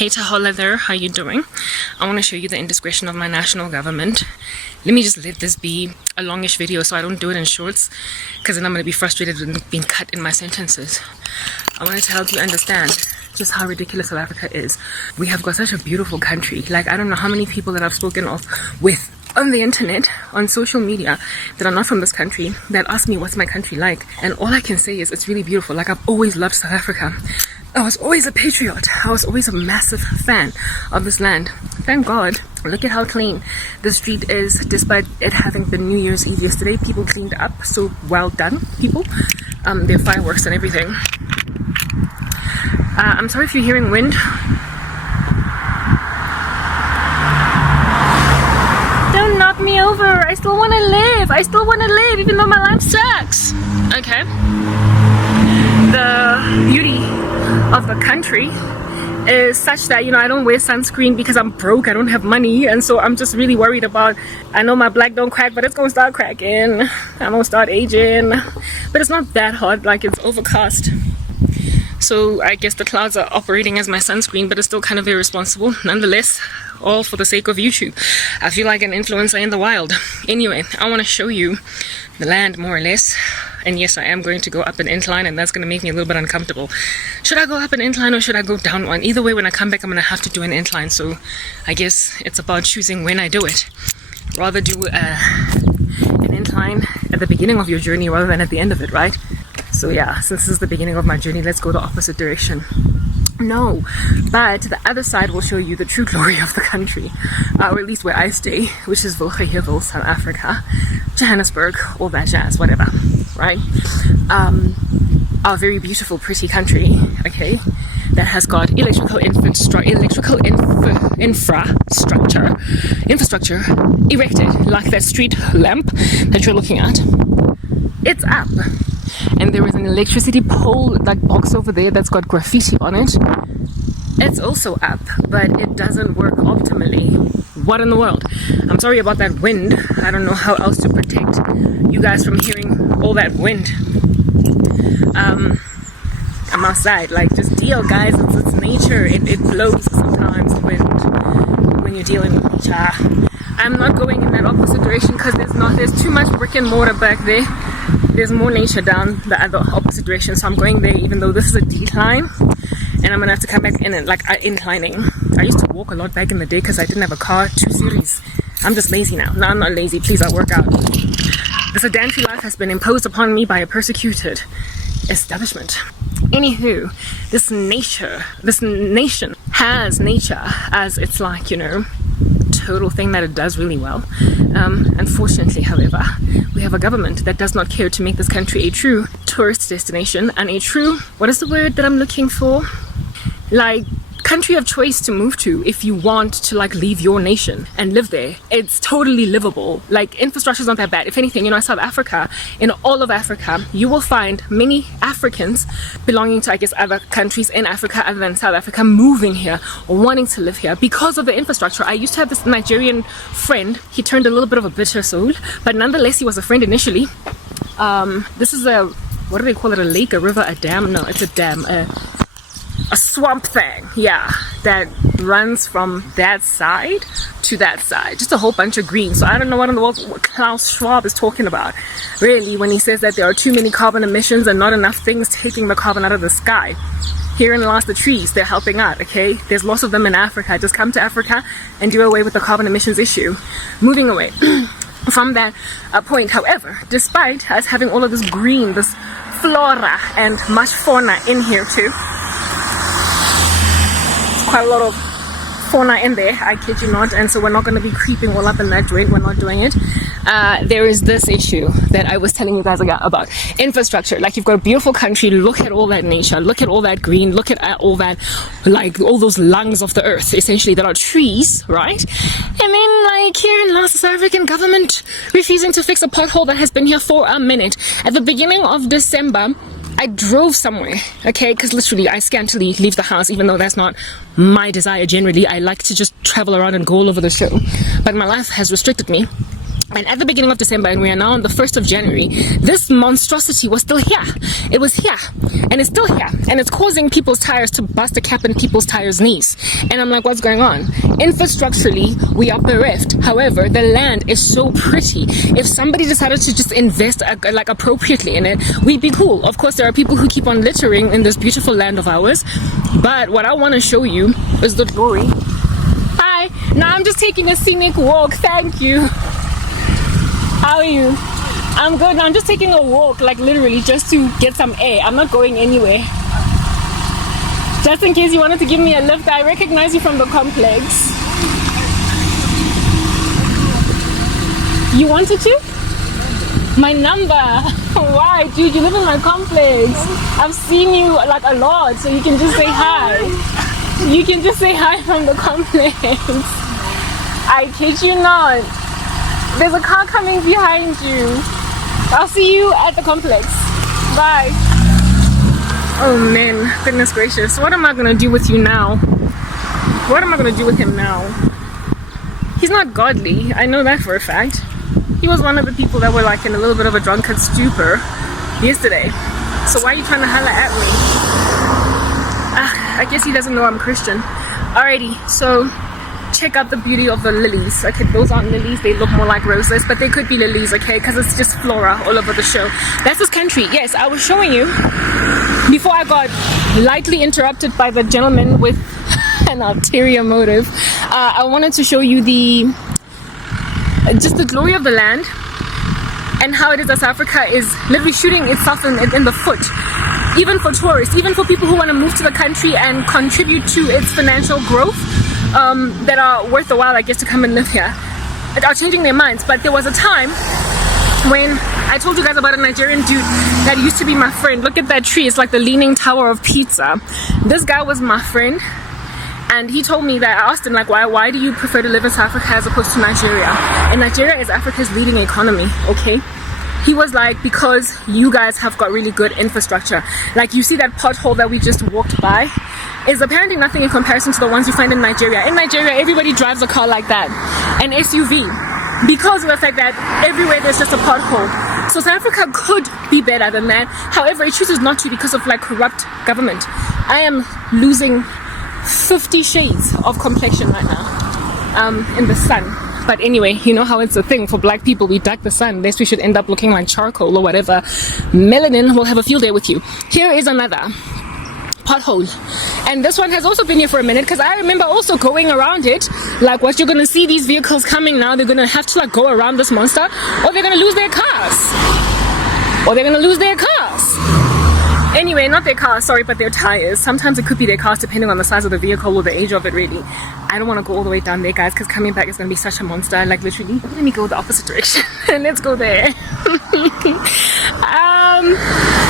Hey Tahola there, how you doing? I want to show you the indiscretion of my national government. Let me just let this be a longish video so I don't do it in shorts, because then I'm going to be frustrated with being cut in my sentences. I wanted to help you understand just how ridiculous South Africa is. We have got such a beautiful country. Like, I don't know how many people that I've spoken with on the internet, on social media, that are not from this country, that ask me what's my country like, and all I can say is it's really beautiful. Like, I've always loved South Africa. I was always a patriot. I was always a massive fan of this land. Thank God. Look at how clean the street is, despite it having been New Year's Eve yesterday. People cleaned up, so well done, people. There are fireworks and everything. I'm sorry if you're hearing wind. Don't knock me over. I still want to live. I still want to live, even though my life sucks. Okay. The beauty of the country is such that, you know, I don't wear sunscreen because I'm broke, I don't have money, and so I'm just really worried about, I know my black don't crack, but it's gonna start cracking, I'm gonna start aging, but it's not that hot, like it's overcast, so I guess the clouds are operating as my sunscreen, but it's still kind of irresponsible nonetheless, all for the sake of YouTube. I feel like an influencer in the wild. Anyway, I want to show you the land more or less. And yes, I am going to go up an incline, and that's going to make me a little bit uncomfortable. Should I go up an incline or should I go down one? Either way, when I come back, I'm going to have to do an incline. So I guess it's about choosing when I do it. Rather do an incline at the beginning of your journey rather than at the end of it, right? So yeah, since this is the beginning of my journey, let's go the opposite direction. No, but the other side will show you the true glory of the country, or at least where I stay, which is Vilgehevel, South Africa, Johannesburg, all that jazz, whatever, right? Our very beautiful, pretty country, okay, that has got electrical infrastructure erected, like that street lamp that you're looking at. It's up. And there is an electricity pole, like box over there, that's got graffiti on it. It's also up, but it doesn't work optimally. What in the world? I'm sorry about that wind. I don't know how else to protect you guys from hearing all that wind. I'm outside, like, just deal, guys. It's nature. It blows sometimes, the wind, when you're dealing with nature. I'm not going in that opposite direction because there's too much brick and mortar back there. There's more nature down the other opposite direction, so I'm going there even though this is a decline, and I'm gonna have to come back in it, like inclining. I used to walk a lot back in the day because I didn't have a car. 2 series. I'm just lazy now. No, I'm not lazy. Please, I work out. The sedentary life has been imposed upon me by a persecuted establishment. Anywho, this nation has nature as its, like, you know, total thing that it does really well. Unfortunately, however, we have a government that does not care to make this country a true tourist destination and a true, what is the word that I'm looking for? Like, country of choice to move to if you want to, like, leave your nation and live there. It's totally livable. Like, infrastructure is not that bad. If anything, you know, South Africa, in all of Africa, you will find many Africans belonging to, I guess, other countries in Africa other than South Africa moving here or wanting to live here because of the infrastructure. I used to have this Nigerian friend. He turned a little bit of a bitter soul, but nonetheless, he was a friend initially. This is a, what do they call it? A lake, a river, a dam? No, it's a dam. A swamp thing, yeah, that runs from that side to that side. Just a whole bunch of green. So I don't know what in the world Klaus Schwab is talking about, really, when he says that there are too many carbon emissions and not enough things taking the carbon out of the sky. Here in the trees, they're helping out, okay? There's lots of them in Africa. Just come to Africa and do away with the carbon emissions issue. Moving away from that point, however, despite us having all of this green, this flora and much fauna in here too, quite a lot of fauna in there, I kid you not, and so we're not going to be creeping all up in that joint. We're not doing it. There is this issue that I was telling you guys about infrastructure. Like, you've got a beautiful country, look at all that nature, look at all that green, look at all that, like, all those lungs of the earth essentially that are trees, right? And then, like, here in the South African government refusing to fix a pothole that has been here for a minute. At the beginning of December, I drove somewhere, okay, because literally I scantily leave the house, even though that's not my desire generally. I like to just travel around and go all over the show, but my life has restricted me And at the beginning of December, and we are now on the 1st of January, this monstrosity was still here. It was here, and it's still here, and it's causing people's tires to bust a cap in people's tires' knees. And I'm like, what's going on? Infrastructurally, we are bereft. However, the land is so pretty. If somebody decided to just invest like appropriately in it, we'd be cool. Of course, there are people who keep on littering in this beautiful land of ours. But what I want to show you is the glory. Hi. Now I'm just taking a scenic walk. Thank you. How are you? I'm good. I'm just taking a walk, like literally just to get some air. I'm not going anywhere. Just in case you wanted to give me a lift, I recognize you from the complex. You wanted to? My number? Why? Dude, you live in my complex. I've seen you like a lot, so you can just say hi. You can just say hi from the complex. I kid you not. There's a car coming behind you. I'll see you at the complex. Bye. Oh man, goodness gracious. What am I gonna do with you now? What am I gonna do with him now? He's not godly. I know that for a fact. He was one of the people that were like in a little bit of a drunken stupor yesterday. So why are you trying to holler at me? I guess he doesn't know I'm Christian. Alrighty, so check out the beauty of the lilies. Okay, those aren't lilies, they look more like roses, but they could be lilies, okay, because it's just flora all over the show. That's this country. Yes, I was showing you before I got lightly interrupted by the gentleman with an ulterior motive. I wanted to show you just the glory of the land and how it is that South Africa is literally shooting itself in the foot, even for tourists, even for people who want to move to the country and contribute to its financial growth. That are worth the while, I guess, to come and live here, are changing their minds. But there was a time when I told you guys about a Nigerian dude that used to be my friend. Look at that tree, it's like the Leaning Tower of Pizza. This guy was my friend, and he told me that, I asked him like, why do you prefer to live in South Africa as opposed to Nigeria? And Nigeria is Africa's leading economy, okay? He was like, because you guys have got really good infrastructure. Like, you see that pothole that we just walked by is apparently nothing in comparison to the ones you find in Nigeria. In Nigeria, everybody drives a car like that, an SUV, because of the fact that everywhere there's just a pothole. So South Africa could be better than that. However, it chooses not to because of like corrupt government. I am losing 50 shades of complexion right now in the sun. But anyway, you know how it's a thing for black people, we duck the sun lest we should end up looking like charcoal or whatever. Melanin will have a field day with you. Here is another pothole, and this one has also been here for a minute, because I remember also going around it. Like, what you're gonna see, these vehicles coming now, they're gonna have to like go around this monster, or they're gonna lose their cars, anyway, not their cars, sorry, but their tires. Sometimes it could be their cars, depending on the size of the vehicle or the age of it, really. I don't want to go all the way down there, guys, because coming back is going to be such a monster. Like, literally, let me go the opposite direction. Let's go there.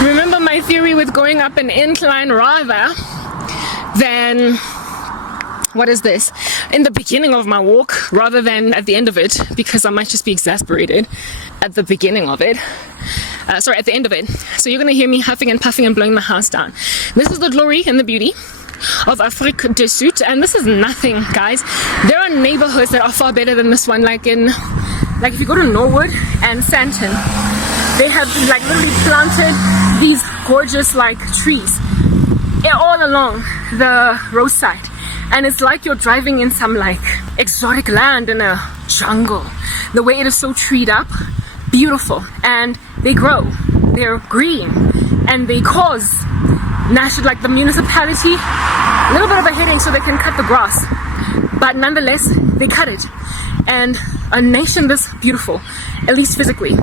Remember my theory with going up an incline rather than, what is this, in the beginning of my walk rather than at the end of it, because I might just be exasperated at the beginning of it. At the end of it. So you're going to hear me huffing and puffing and blowing the house down. This is the glory and the beauty of Afrique du Sud, and this is nothing, guys. There are neighborhoods that are far better than this one, like if you go to Norwood and Sandton, they have like literally planted these gorgeous like trees all along the roadside, and it's like you're driving in some like exotic land in a jungle. The way it is so treed up, beautiful, and they grow, they're green, and they cause the municipality a little bit of a headache so they can cut the grass, but nonetheless they cut it. And a nation this beautiful, at least physically,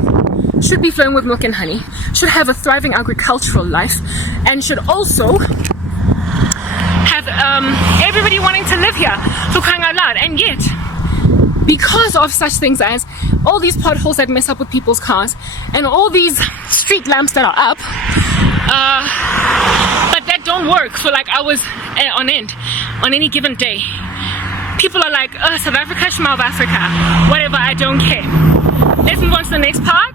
should be flowing with milk and honey, should have a thriving agricultural life, and should also have everybody wanting to live here, for crying out loud. And yet, because of such things as all these potholes that mess up with people's cars, and all these street lamps that are up, but that don't work for like hours on end on any given day, people are like, South Africa, Schmalv Africa, whatever, I don't care. Let's move on to the next part.